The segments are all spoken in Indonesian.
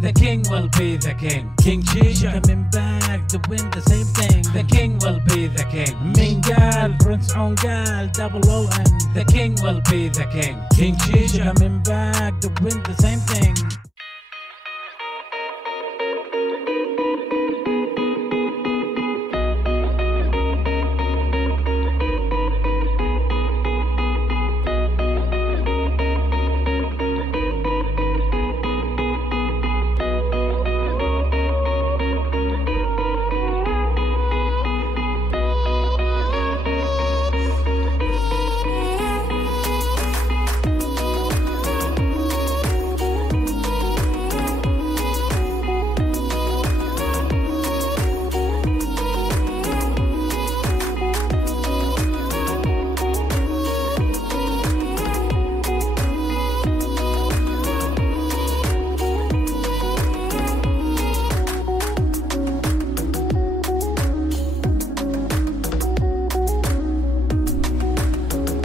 the king will be the king. King Shisha coming back to win the same thing. The king will be the king. Mingal, Prince Ongal, double O-N. The king will be the king. King Shisha coming back to win the same thing.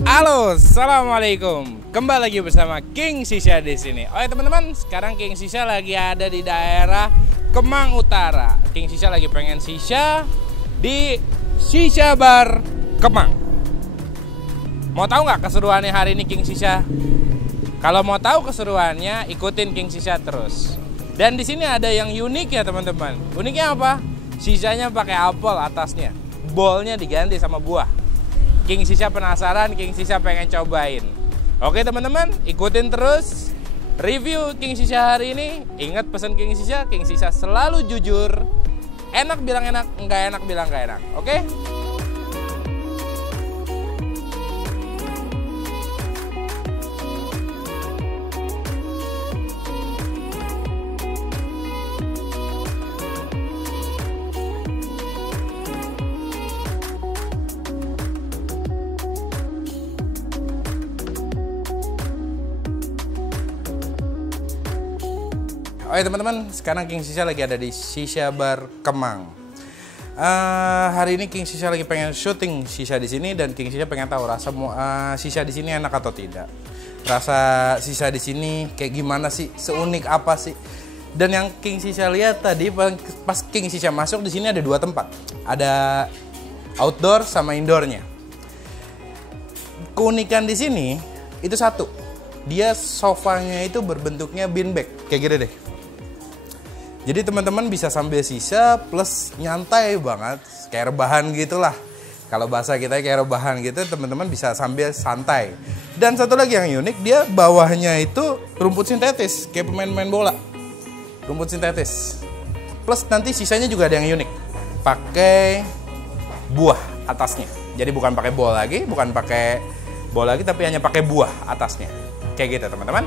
Halo, assalamualaikum. Kembali lagi bersama King Shisha di sini. Oke teman-teman, sekarang King Shisha lagi ada di daerah Kemang Utara. King Shisha lagi pengen shisha di Shisha Bar Kemang. Mau tahu nggak keseruannya hari ini King Shisha? Kalau mau tahu keseruannya, ikutin King Shisha terus. Dan di sini ada yang unik ya teman-teman. Uniknya apa? Shishanya pakai apel atasnya, bolnya diganti sama buah. King Shisha penasaran, King Shisha pengen cobain. Oke teman-teman, ikutin terus review King Shisha hari ini. Ingat pesan King Shisha selalu jujur. Enak bilang enak, nggak enak bilang nggak enak. Oke? Oke teman-teman, sekarang King Shisha lagi ada di Shisha Bar Kemang. Hari ini King Shisha lagi pengen syuting shisha di sini dan King Shisha pengen tahu rasa shisha di sini enak atau tidak. Rasa shisha di sini kayak gimana sih? Seunik apa sih? Dan yang King Shisha lihat tadi pas King Shisha masuk di sini ada dua tempat. Ada outdoor sama indoornya. Keunikan di sini itu satu. Dia sofanya itu berbentuknya beanbag kayak gini deh. Jadi teman-teman bisa sambil shisha plus nyantai banget, kayak rebahan gitulah. Kalau bahasa kita kayak rebahan gitu, teman-teman bisa sambil santai. Dan satu lagi yang unik, dia bawahnya itu rumput sintetis, kayak pemain-pemain bola. Rumput sintetis. Plus nanti sisanya juga ada yang unik. Pakai buah atasnya. Jadi bukan pakai bola lagi, tapi hanya pakai buah atasnya. Kayak gitu teman-teman.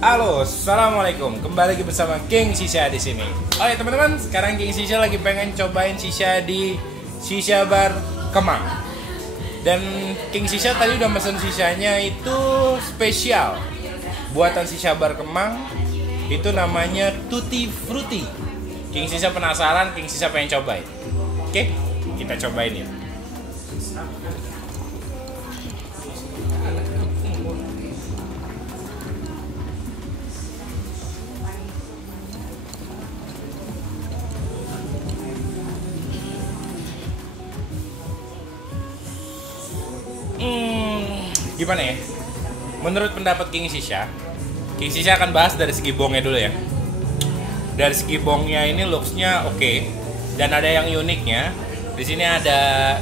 Halo, assalamualaikum. Kembali lagi bersama King Shisha di sini. Oke teman-teman, sekarang King Shisha lagi pengen cobain shisha di Shisha Bar Kemang. Dan King Shisha tadi udah mesen shishanya itu spesial buatan Shisha Bar Kemang. Itu namanya Tutti Frutti. King Shisha penasaran, King Shisha pengen cobain. Oke, kita cobain ya. Gimana ya? Menurut pendapat King Shisha akan bahas dari segi bongnya dulu ya. Dari segi bongnya ini looks-nya oke. Dan ada yang uniknya. Di sini ada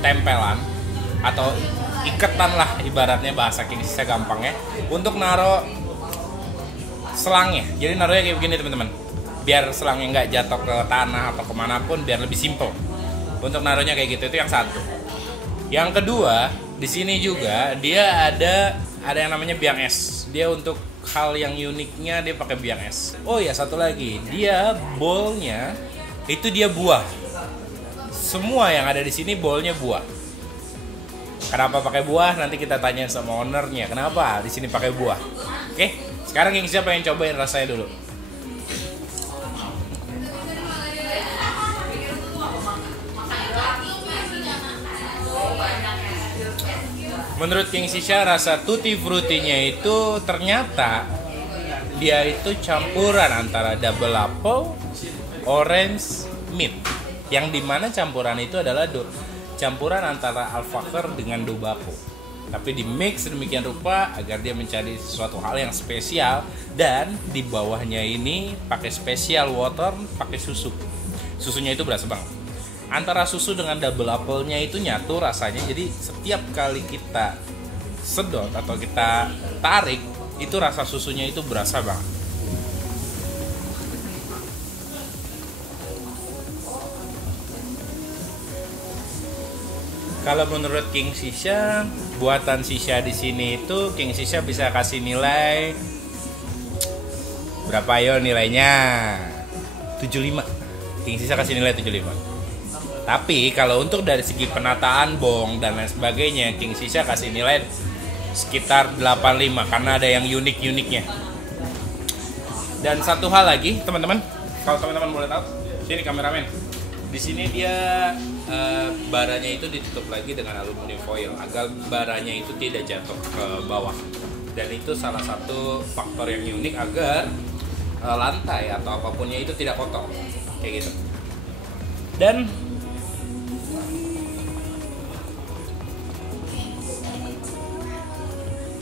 tempelan atau iketan lah ibaratnya, bahasa King Shisha gampangnya, untuk naro selangnya. Jadi naruhnya kayak begini teman-teman, biar selangnya nggak jatuh ke tanah atau kemanapun, biar lebih simple. Untuk naruhnya kayak gitu, itu yang satu. Yang kedua, di sini juga dia ada yang namanya biang es. Dia untuk hal yang uniknya dia pakai biang es. Oh ya, satu lagi, dia bowlnya itu dia buah. Semua yang ada di sini bowlnya buah. Kenapa pakai buah? Nanti kita tanya sama ownernya. Kenapa di sini pakai buah? Oke, sekarang King Shisha pengen cobain rasanya dulu. Menurut King Shisha, rasa tutti frutinya itu ternyata dia itu campuran antara double apple, orange, mint. Yang dimana campuran itu adalah campuran antara Al-Fakher dengan Dobako. Tapi di mix sedemikian rupa agar dia menjadi sesuatu hal yang spesial. Dan di bawahnya ini pakai special water, pakai susu. Susunya itu berasa banget. Antara susu dengan double apple-nya itu nyatu rasanya. Jadi setiap kali kita sedot atau kita tarik, itu rasa susunya itu berasa banget. Kalau menurut King Shisha, buatan Shisha di sini itu King Shisha bisa kasih nilai berapa yo nilainya? 75. King Shisha kasih nilai 75. Tapi kalau untuk dari segi penataan bong dan lain sebagainya, King Shisha kasih nilai sekitar 85 karena ada yang unik-uniknya. Dan satu hal lagi, teman-teman, kalau teman-teman boleh tahu, sini kameramen. Di sini dia baranya itu ditutup lagi dengan aluminium foil agar baranya itu tidak jatuh ke bawah. Dan itu salah satu faktor yang unik agar lantai atau apapunnya itu tidak kotor kayak gitu. Dan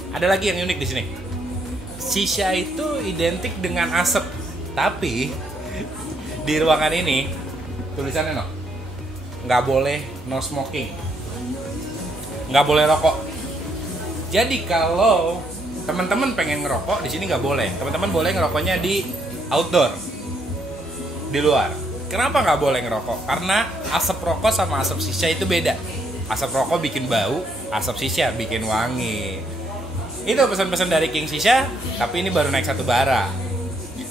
ada lagi yang unik di sini. Shisha itu identik dengan asap, tapi di ruangan ini tulisannya nggak boleh no smoking, nggak boleh rokok. Jadi kalau teman-teman pengen ngerokok di sini nggak boleh. Teman-teman boleh ngerokoknya di outdoor, di luar. Kenapa nggak boleh ngerokok? Karena asap rokok sama asap shisha itu beda. Asap rokok bikin bau, asap shisha bikin wangi. Itu pesan-pesan dari King Shisha, tapi ini baru naik 1 bara.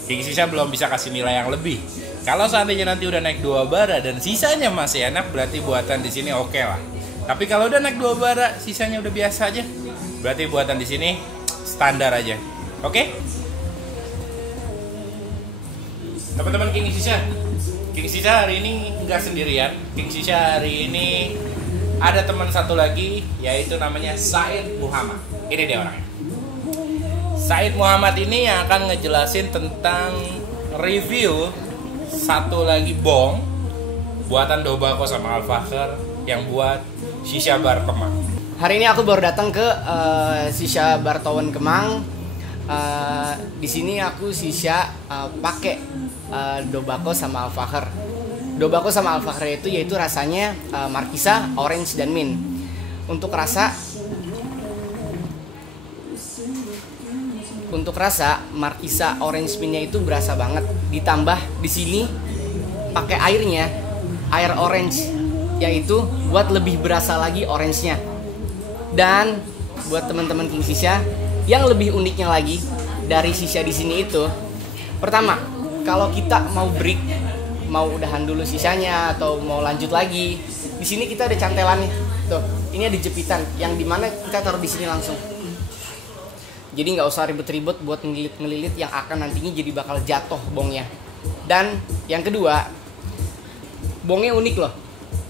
King Shisha belum bisa kasih nilai yang lebih. Kalau seandainya nanti udah naik 2 bara dan sisanya masih enak, berarti buatan di sini oke lah. Tapi kalau udah naik 2 bara, sisanya udah biasa aja, berarti buatan di sini standar aja. Oke? Teman-teman King Shisha hari ini nggak sendirian. King Shisha hari ini ada teman satu lagi, yaitu namanya Said Muhammad. Ini dia orangnya. Said Muhammad ini yang akan ngejelasin tentang review satu lagi bong buatan Dobako sama Al-Fakher yang buat Shisha Bar Kemang. Hari ini aku baru datang ke Shisha Bar Towen Kemang. Di sini aku Shisha pakai Dobako sama Al-Fakher. Dobako sama Al-Fakher itu yaitu rasanya Markisa, Orange dan Mint. Untuk rasa Markisa Orange Mint-nya itu berasa banget. Ditambah di sini pakai air orange, yaitu buat lebih berasa lagi orange-nya. Dan buat teman-teman King Shisha, yang lebih uniknya lagi dari Shisha di sini itu, pertama, kalau kita mau break, mau udahan dulu sisanya atau mau lanjut lagi, di sini kita ada cantelannya. Tuh, ini ada jepitan yang dimana kita taruh di sini langsung. Jadi nggak usah ribet-ribet buat ngelilit yang akan nantinya jadi bakal jatuh bongnya. Dan yang kedua, bongnya unik loh.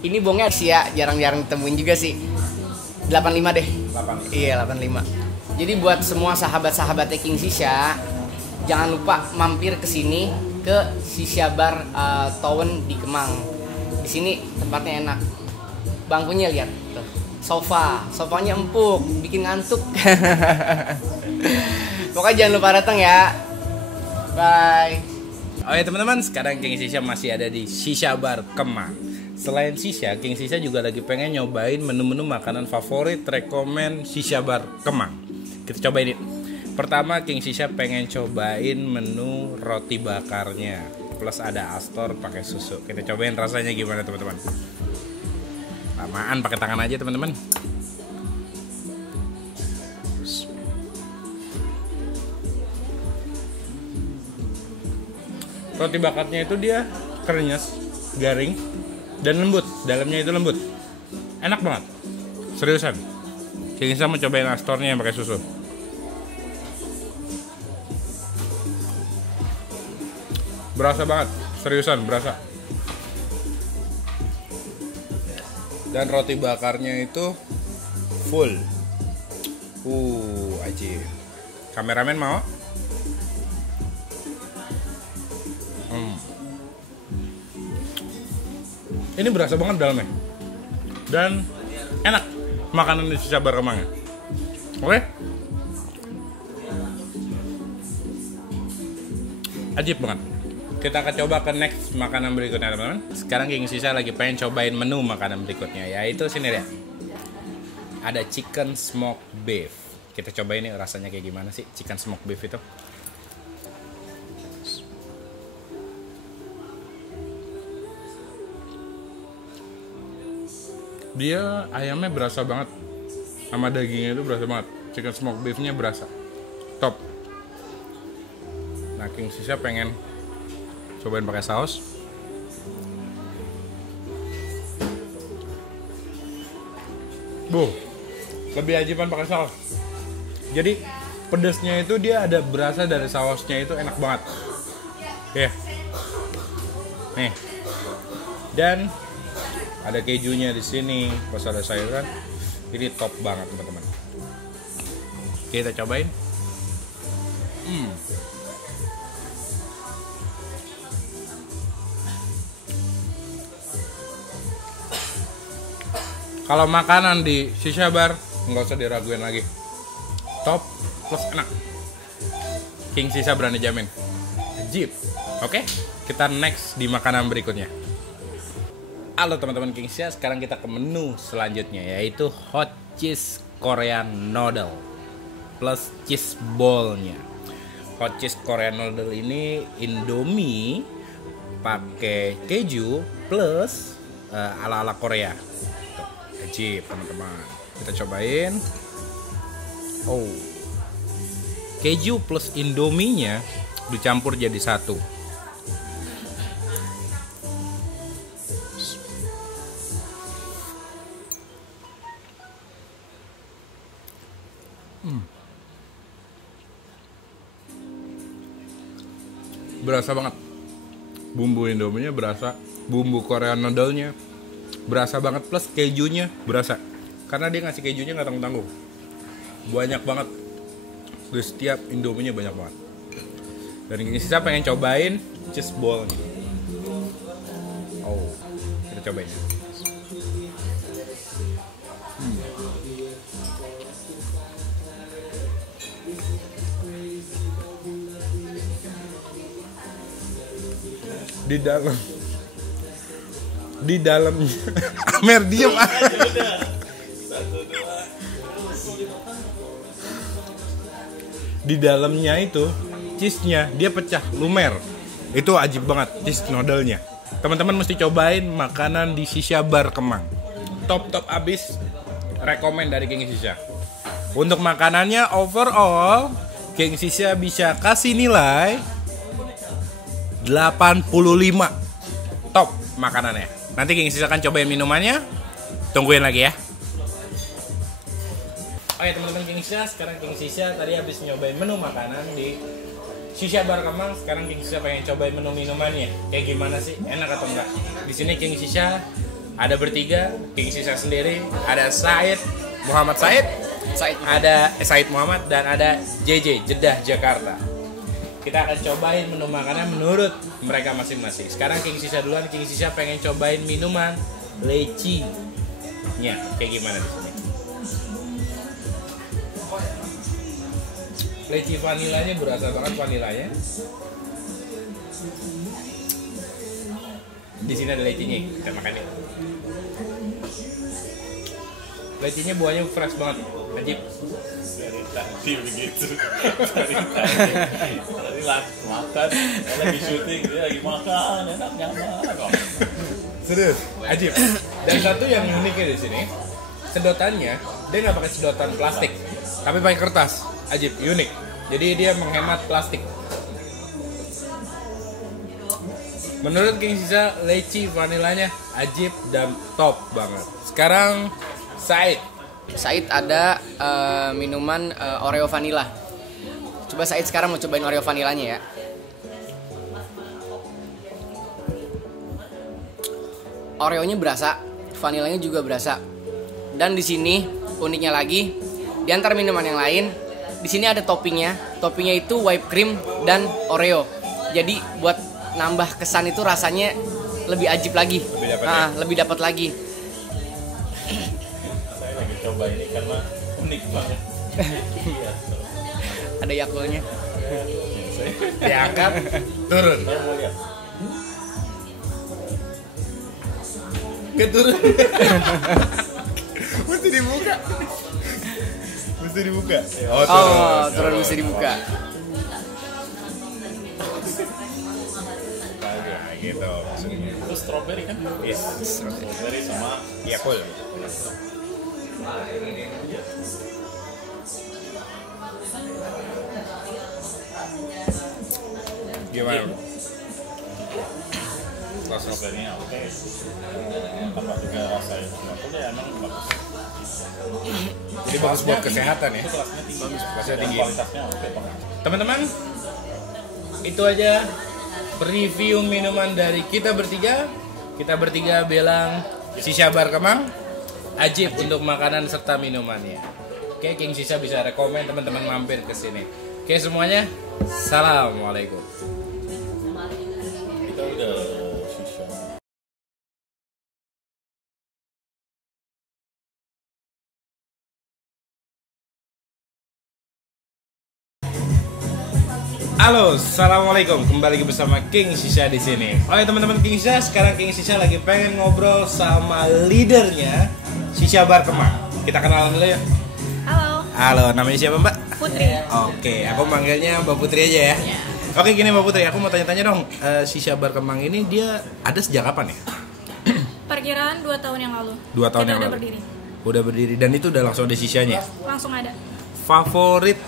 Ini bongnya sih ya jarang-jarang ditemuin juga sih. 85 deh. 85. Iya 85. Jadi buat semua sahabat-sahabat King Shisha, jangan lupa mampir ke sini ke Shisha Bar Towen di Kemang. Di sini tempatnya enak. Bangkunya lihat tuh. sofanya empuk, bikin ngantuk. Pokoknya jangan lupa datang ya. Bye. Oh ya teman-teman, sekarang King Shisha masih ada di Shisha Bar Kemang. Selain Shisha, King Shisha juga lagi pengen nyobain menu-menu makanan favorit rekomen Shisha Bar Kemang. Kita cobain ini. Pertama, King Shisha pengen cobain menu roti bakarnya, plus ada Astor pakai susu. Kita cobain rasanya gimana teman-teman. Lamaan pakai tangan aja teman-teman. Roti bakarnya itu dia krenyes, garing, dan lembut. Dalamnya itu lembut. Enak banget. Seriusan. King Shisha mau cobain Astornya yang pakai susu. Berasa banget, seriusan berasa. Dan roti bakarnya itu full. Ajib. Kameramen mau? Ini berasa banget dalamnya. Dan enak makanan di Shisha Bar Kemang. Oke? Ajib banget. Kita akan coba ke next makanan berikutnya teman-teman. Sekarang King Shisha lagi pengen cobain menu makanan berikutnya, yaitu sini ya. Ada chicken smoke beef. Kita cobain nih rasanya kayak gimana sih chicken smoke beef itu. Dia ayamnya berasa banget, sama dagingnya itu berasa banget. Chicken smoke beefnya berasa top. Nah, King Shisha pengen cobain pakai saus. Lebih ajiban pakai saus. Jadi pedasnya itu dia ada berasa dari sausnya, itu enak banget. Nih. Dan ada kejunya di sini, plus ada sayuran. Ini top banget teman-teman. Kita cobain. Kalau makanan di Shisha Bar nggak usah diraguin lagi. Top plus enak. King Shisha berani jamin. Ajib. Oke, kita next di makanan berikutnya. Halo teman-teman King Shisha, sekarang kita ke menu selanjutnya, yaitu hot cheese Korean noodle plus cheese ball-nya. Hot cheese Korean noodle ini Indomie pakai keju plus ala-ala Korea. Ajib teman-teman. Kita cobain. Keju plus Indomie-nya dicampur jadi satu. Berasa banget. Bumbu Indominya berasa, bumbu Korean noodle-nya berasa banget, plus kejunya berasa. Karena dia ngasih kejunya nggak tanggung-tanggung. Banyak banget. Di setiap Indominya banyak banget. Dan ini sisa pengen cobain cheese ball-nya. Kita cobain. Di dalamnya Amer diem. Di dalamnya itu cheese-nya dia pecah lumer. Itu ajib banget cheese noodle-nya. Teman-teman mesti cobain makanan di Shisha Bar Kemang. Top abis. Rekomen dari King Shisha. Untuk makanannya overall King Shisha bisa kasih nilai 85. Top makanannya. Nanti King Shisha akan cobain minumannya. Tungguin lagi ya. Oke teman-teman King Shisha, sekarang King Shisha tadi habis nyobain menu makanan di Shisha Bar Kemang. Sekarang King Shisha pengen cobain menu minumannya. Kayak gimana sih? Enak atau enggak? Di sini King Shisha ada bertiga. King Shisha sendiri, ada Muhammad Said, ada Said Muhammad, dan ada JJ Jeddah Jakarta. Kita akan cobain menu makanan menurut mereka masing-masing. Sekarang King Shisha duluan. King Shisha pengen cobain minuman leci-nya. Kayak gimana di sini? Leci vanilanya berasa banget vanilanya. Di sini ada lecinya, kita makan ya. Lecinya buahnya fresh banget, ajib. Dari tadi begitu. Dari tadi makan, lagi syuting dia lagi makan, enak nyaman. Serius, ajib. Dan satu yang uniknya di sini, sedotannya dia nggak pakai sedotan plastik, tapi pakai kertas. Ajib, unik. Jadi dia menghemat plastik. Menurut King Shisha, leci vanilanya ajib dan top banget. Sekarang Said. Said ada minuman Oreo vanilla. Coba Said sekarang mau cobain Oreo vanilanya ya. Oreonya berasa, vanilanya juga berasa. Dan di sini uniknya lagi, di antara minuman yang lain, di sini ada toppingnya. Toppingnya itu whipped cream dan Oreo. Jadi buat nambah kesan itu rasanya lebih ajib lagi. Lebih dapat lagi. Saya lagi coba ini karena unik banget. Ada Yakultnya. Diangkat, turun. Saya mau lihat. Keturun. Mesti dibuka. Mesti dibuka. Turun mesti dibuka. Nah, gitu. Itu strawberry kan? Yes. Strawberry sama Yakult. Gimana? strawberry-nya oke. Tambah juga rasa Yakultnya emang bagus. Jadi bagus buat kesehatan ya. Itu kelasnya tinggi. Kelasnya Dan tinggi. kualitasnya oke banget. Teman-teman, itu aja review minuman dari kita bertiga. Kita bertiga bilang Shisha Bar Kemang ajib untuk makanan serta minumannya. Oke, King Shisha bisa rekomen teman-teman mampir ke sini. Oke semuanya, assalamualaikum. Kita udah sisa. Halo, assalamualaikum. Kembali lagi bersama King Shisha di sini. Oke teman-teman King Shisha, sekarang King Shisha lagi pengen ngobrol sama leadernya Shisha Bar Kemang. Kita kenalan dulu ya. Halo, Halo, namanya siapa Mbak? Putri. Oke, aku manggilnya Mbak Putri aja ya. Oke, gini Mbak Putri, aku mau tanya-tanya dong. Shisha Bar Kemang ini dia ada sejak kapan ya? Perkiraan 2 tahun yang lalu. 2 tahun Kita yang udah lalu. berdiri. Udah berdiri dan itu udah langsung ada sishanya. Langsung ada. Favorit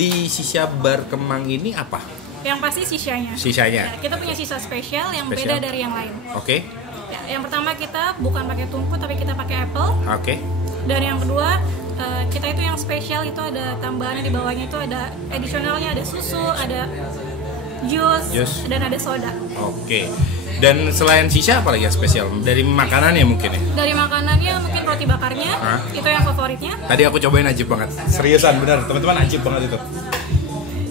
di Shisha Bar Kemang ini apa? Yang pasti sishanya. Sishanya. Ya, kita punya sisa spesial yang Spesial. beda dari yang lain. Oke. Ya, yang pertama kita bukan pakai tungku tapi kita pakai apple. Oke. Dan yang kedua kita itu yang spesial itu ada tambahannya di bawahnya itu ada additionalnya, ada susu, ada jus. Dan ada soda. Oke. Dan selain shisha apa lagi yang spesial? Dari makanannya mungkin ya? Dari makanannya mungkin roti bakarnya, Hah? itu yang favoritnya. Tadi aku cobain ajib banget. Seriusan bener, teman-teman ajib banget itu.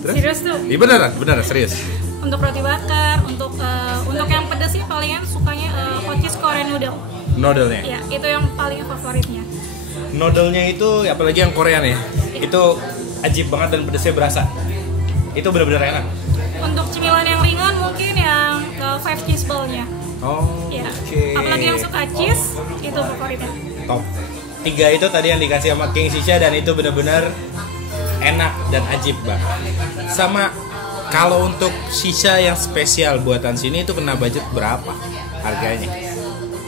Terus? Serius tuh. Iya beneran serius. Untuk roti bakar, untuk yang pedas sih palingan sukanya hot cheese Korean noodle. Noodle-nya. Ya, itu yang paling favoritnya. Noodle-nya itu apalagi yang Korean ya. Itu ajib banget dan pedasnya berasa. Itu benar-benar enak. Untuk cemilan yang ringan mungkin yang five cheese ball-nya. Oh. Ya. Oke. Apalagi yang suka cheese, itu favoritnya. Top. 3 itu tadi yang dikasih sama King Shisha dan itu benar-benar enak dan ajib banget. Sama kalau untuk shisha yang spesial buatan sini itu kena budget berapa harganya?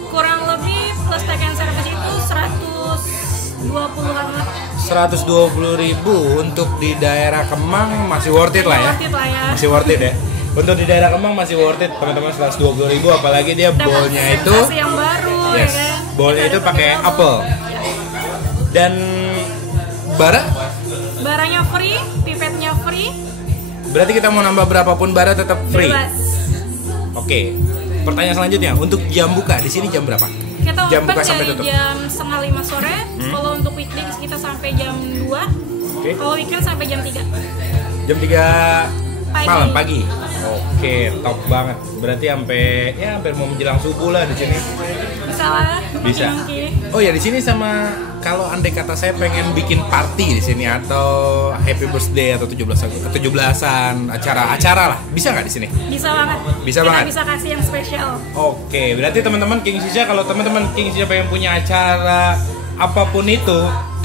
Kurang lebih plus take and service itu 120-an lah. 120.000 untuk di daerah Kemang masih worth it lah ya. Worth it lah ya. Masih worth it ya. Untuk di daerah Kemang masih worth it teman-teman, 120.000 apalagi dia Dapat bowlnya itu sensasi yang baru yes, ya kan. bowlnya Kita itu ada pakai apple. apel dan bara. Baranya free, pipetnya free. Berarti kita mau nambah berapapun bara tetap free. Bebas. Oke. Pertanyaan selanjutnya, untuk jam buka di sini jam berapa? Kita Jam open buka sampai dari tutup. jam 4:30 sore. Kalau untuk weekdays kita sampai jam 2. Oke. Kalau weekend sampai jam 3. Jam 3 Pagi. Oke, top banget. Berarti hampir mau menjelang subuh lah di sini. Bisa lah. Bisa. Mungkin. Oh ya, di sini sama kalau andai kata saya pengen bikin party di sini atau happy birthday atau 17-an acara lah, bisa nggak di sini? Bisa banget. Bisa Kita banget. bisa kasih yang spesial. Oke, berarti teman-teman King Shisha, kalau teman-teman King Shisha pengen punya acara apapun itu,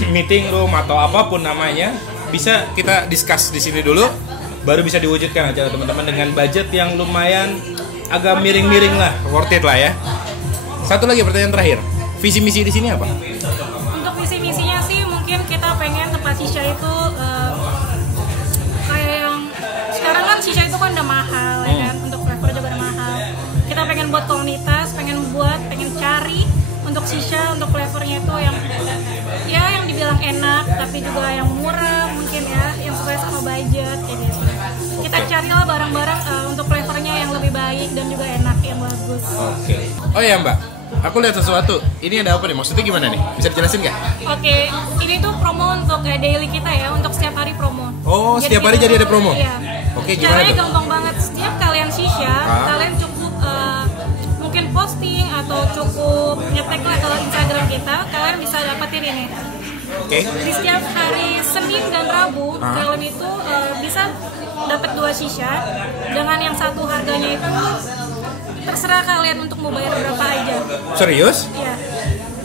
meeting room atau apapun namanya, bisa kita discuss di sini dulu, baru bisa diwujudkan acara teman-teman dengan budget yang lumayan agak miring-miring lah, worth it lah ya. Satu lagi pertanyaan terakhir, visi misi di sini apa? Untuk visi misinya sih mungkin kita pengen tempat shisha itu kayak yang sekarang kan shisha itu kan udah mahal ya kan, untuk flavor juga udah mahal. Kita pengen buat komunitas, pengen cari untuk shisha, untuk flavornya itu yang dibilang enak tapi juga yang murah mungkin ya, yang sesuai sama budget kayak gitu. Kita carilah barang-barang untuk flavornya yang lebih baik dan juga enak, yang bagus. Oke. Oh ya Mbak, aku lihat sesuatu. Ini ada apa nih? Maksudnya gimana nih? Bisa dijelasin nggak? Oke, ini tuh promo untuk daily kita ya, untuk setiap hari promo. Oh, setiap hari jadi ada promo? Iya. Oke, gimana Caranya tuh? gampang banget. Setiap kalian shisha, kalian cukup mungkin posting atau cukup ngetek lah kalau Instagram kita, kalian bisa dapetin ini. Oke. Di setiap hari Senin dan Rabu, kalian itu bisa dapat 2 shisha dengan yang satu harganya itu terserah kalian untuk mau bayar berapa aja. Serius? Iya.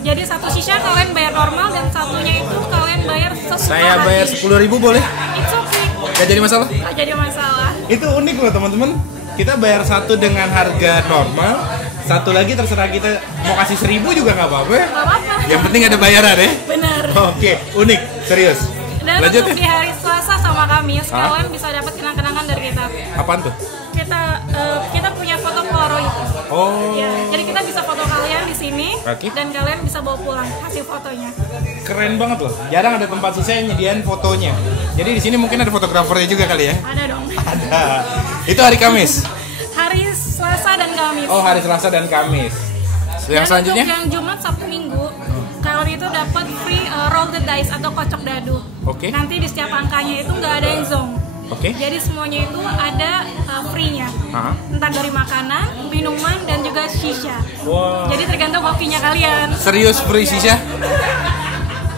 Jadi satu shisha kalian bayar normal dan satunya itu kalian bayar sesuai. Saya bayar 10.000 boleh? It's okay. Gak jadi masalah? Nggak jadi masalah. Itu unik loh teman-teman. Kita bayar satu dengan harga normal, satu lagi terserah kita mau kasih 1.000 juga nggak apa-apa. Nggak apa-apa. Yang penting ada bayaran ya. Benar. Oke, unik, serius. Dan Lanjut untuk ya. di hari Selasa sama Kamis, kalian bisa dapat kenang-kenangan dari kita. Apaan tuh? Kita punya foto Polaroid. Oh, Ya, jadi kita bisa foto kalian di sini Oke. dan kalian bisa bawa pulang hasil fotonya. keren banget loh. Jarang ada tempat sisa yang nyediain fotonya. Jadi di sini mungkin ada fotografernya juga kali ya. Ada dong. Ada. Itu hari Kamis. Hari Selasa dan Kamis. Oh, hari Selasa dan Kamis. Yang Dan selanjutnya? untuk yang Jumat, Sabtu, Minggu, kalian itu dapat free roll the dice atau kocok dadu. Oke. Nanti di setiap angkanya itu nggak ada yang zong. Oke. Jadi semuanya itu ada free-nya. Hah? Entah dari makanan, minuman, dan juga shisha. Wow. Jadi tergantung hokinya kalian. Serius free sisa?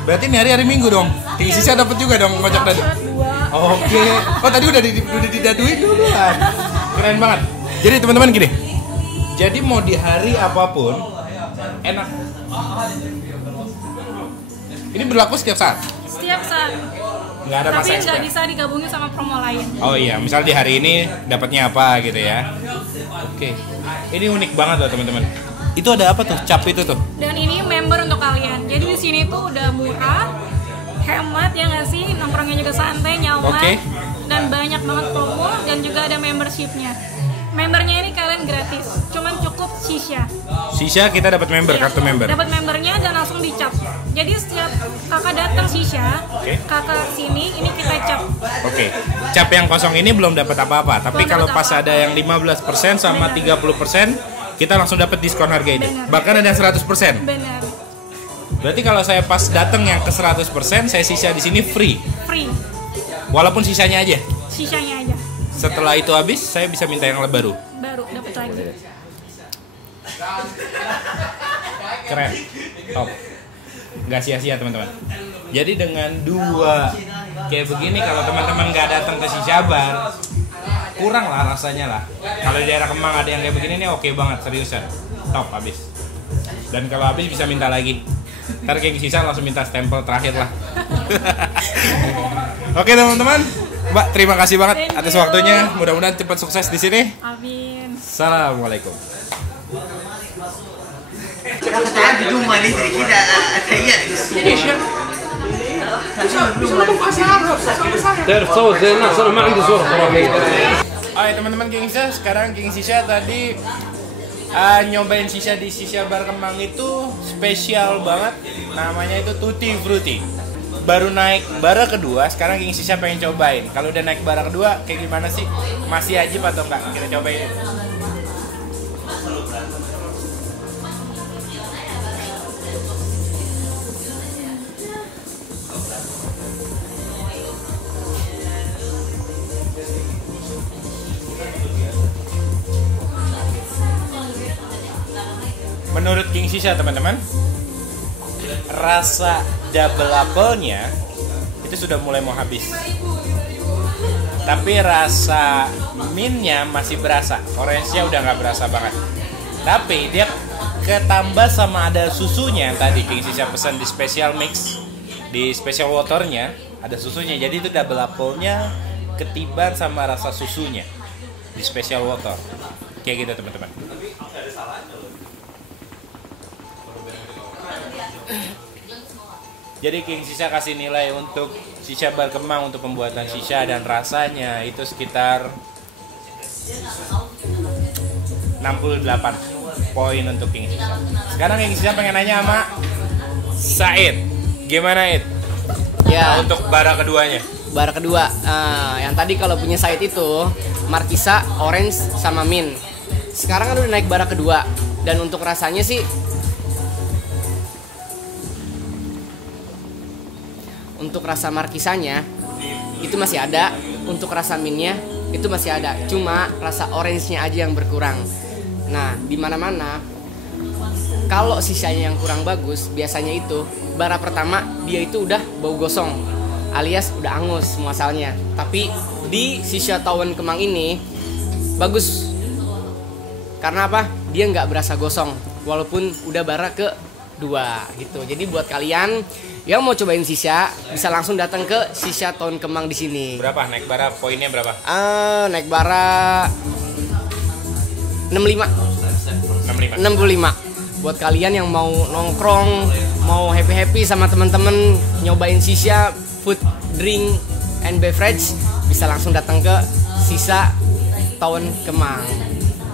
Berarti ini hari Minggu dong. King Shisha dapat juga dong kocok dadu. Dapat 2. Oke. Oh tadi udah didaduin duluan. Keren banget. Jadi teman-teman gini. Jadi mau di hari apapun enak. Ini berlaku setiap saat. Setiap saat. Nggak ada masa Tapi nggak expired. bisa digabungin sama promo lain. Oh iya, misal di hari ini dapatnya apa gitu ya. Oke. Ini unik banget loh teman-teman. Itu ada apa tuh? Cap itu tuh. Dan ini member untuk kalian. Jadi di sini tuh udah murah, hemat ya nggak sih? Nongkrongnya juga santai, nyaman, Oke. dan banyak banget promo dan juga ada membershipnya. Membernya ini kalian gratis, cuman cukup shisha. Shisha kita dapat member, Iya, kartu member. Dapat membernya dan langsung dicap. Jadi setiap kakak datang shisha, Oke. kakak sini ini kita cap. Oke. Cap yang kosong ini belum dapat apa-apa, tapi Belum kalau dapat pas apa-apa. ada yang 15% sama 30%, kita langsung dapat diskon harga itu. Benar. Bahkan ada yang 100%. Benar, Berarti kalau saya pas datang yang ke 100%, saya sisa di sini free. free, Walaupun sisanya aja. shishanya aja. Setelah itu habis, saya bisa minta yang baru. Baru dapat lagi. Keren. Top. Nggak sia-sia teman-teman. Jadi dengan dua kayak begini, kalau teman-teman nggak datang ke Shisha Bar, kurang lah rasanya lah. Kalau di daerah Kemang ada yang kayak begini nih, oke banget, seriusan. Top habis. Dan kalau habis bisa minta lagi. Ntar kayak Shisha langsung minta stempel terakhir lah. Oke teman-teman, Mbak terima kasih banget Thank atas you. waktunya. Mudah-mudahan cepat sukses di sini. Amin. Assalamualaikum. تعدي دوم ماليزي كده اتهيألي تعرف تصور زي الناس انا ما عندي صوره خرافيه. Oke teman-teman King Shisha, sekarang King Shisha tadi nyobain shisha di Shisha Bar Kemang itu spesial banget. Namanya itu Tutti Frutti. Baru naik bara kedua, sekarang King Shisha pengen cobain. Kalau udah naik bara kedua, kayak gimana sih? Masih ajib atau enggak? Kita cobain. menurut King Shisha teman-teman, rasa double apple-nya itu sudah mulai mau habis. Tapi rasa mint-nya masih berasa, orange-nya udah nggak berasa banget. Tapi dia ketambah sama ada susunya yang tadi King Shisha pesan di special mix, di special waternya ada susunya. Jadi itu double apple-nya ketiban sama rasa susunya di special water. Kayak gitu teman-teman. Jadi King Shisha kasih nilai untuk Shisha Bar Kemang untuk pembuatan shisha dan rasanya itu sekitar 68 poin untuk King Shisha. Sekarang King Shisha pengen nanya sama Said, gimana Id? Ya. Untuk bara keduanya. Bara kedua, yang tadi kalau punya Said itu Markisa, orange sama mint. Sekarang kan udah naik bara kedua, dan untuk rasanya sih, untuk rasa Markisanya itu masih ada, untuk rasa mintnya itu masih ada. Cuma rasa orange-nya aja yang berkurang. Nah, di mana-mana kalau sisanya yang kurang bagus, biasanya itu bara pertama dia itu udah bau gosong, alias udah angus muasalnya. Tapi di Shisha Tawon Kemang ini bagus. Karena apa? Dia nggak berasa gosong walaupun udah bara kedua gitu. Jadi buat kalian yang mau cobain shisha bisa langsung datang ke Shisha Tawon Kemang di sini. Berapa naik bara? Poinnya berapa? Naik bara 65. 65. Buat kalian yang mau nongkrong, mau happy-happy sama teman-teman, nyobain shisha, food, drink, and beverage, bisa langsung datang ke Shisha Tawon Kemang.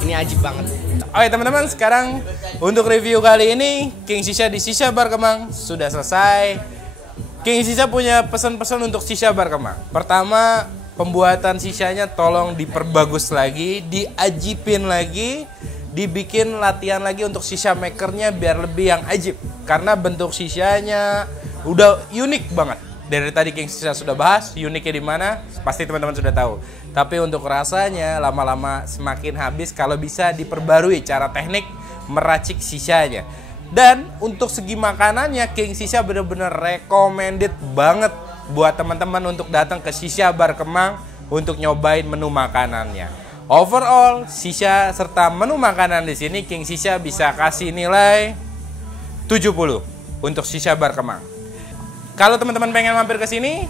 Ini ajib banget. Oke teman-teman, sekarang untuk review kali ini King Shisha di Shisha Bar Kemang sudah selesai. King Shisha punya pesan-pesan untuk Shisha Bar Kemang. Pertama, pembuatan shishanya tolong diperbagus lagi, diajipin lagi, dibikin latihan lagi untuk shisha makernya biar lebih yang ajib. Karena bentuk shishanya udah unik banget. Dari tadi King Shisha sudah bahas uniknya di mana, pasti teman-teman sudah tahu. Tapi untuk rasanya lama-lama semakin habis kalau bisa diperbarui cara teknik meracik shishanya. Dan untuk segi makanannya King Shisha bener-bener recommended banget buat teman-teman untuk datang ke Shisha Bar Kemang untuk nyobain menu makanannya. Overall, shisha serta menu makanan di sini King Shisha bisa kasih nilai 70 untuk Shisha Bar Kemang. Kalau teman-teman pengen mampir ke sini,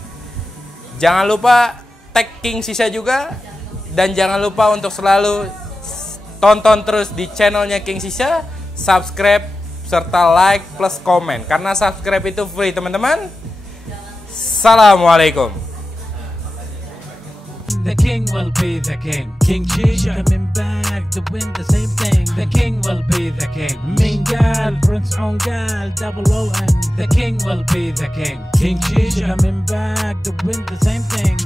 jangan lupa tag King Shisha juga, dan jangan lupa untuk selalu tonton terus di channelnya King Shisha, subscribe serta like plus komen karena subscribe itu free teman-teman. Assalamualaikum. The king will be the king. King Shisha coming back to win the same thing. The king will be the king. Mingal, Prince Ongal, double O N. The king will be the king. King Shisha coming back to win the same thing.